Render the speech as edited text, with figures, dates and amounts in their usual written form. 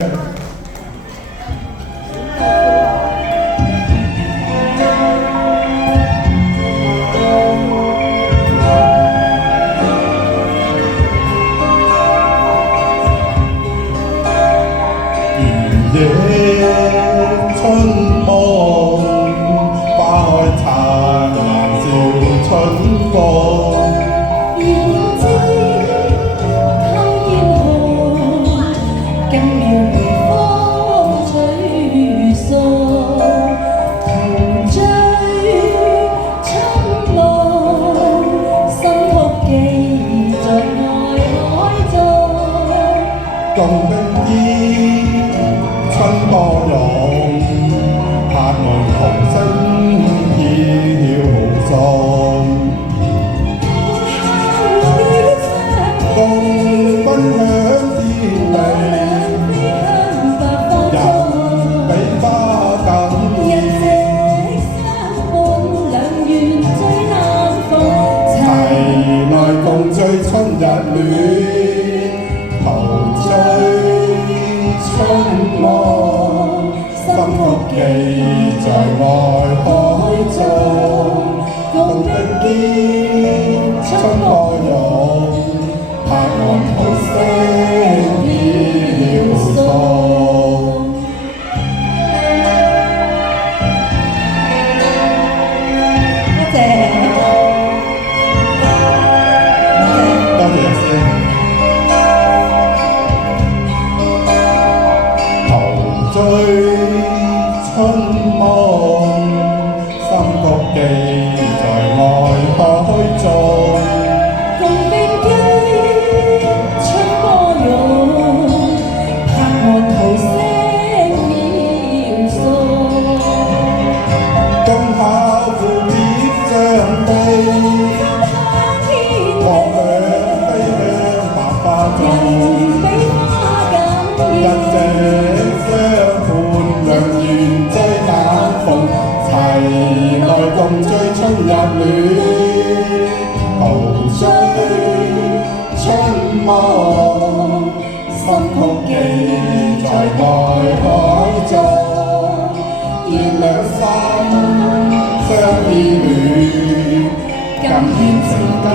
夜春夢，花開燦爛笑春風。燕知偷煙紅，更要微風吹送。陶醉春夢，心曲記在愛海中。共冰衣春多容，拍岸同聲飄舞送。共分享天地，人比花更人值相伴，兩願最難逢。齊來共醉春日暖，陶醉春夢，心曲記在愛海中。共並肩春多容，拍岸好聲飄送。多謝。多謝先。陶醉春夢，心曲記在愛海中。共並肩春波湧，拍岸濤聲飄送。共巧互別相對，望兩飛向百花中。人比花更人值相伴，兩願最難逢。齊來共醉春日暖，陶醉春夢，心曲記在愛海中。願兩心相依戀，更獻情交。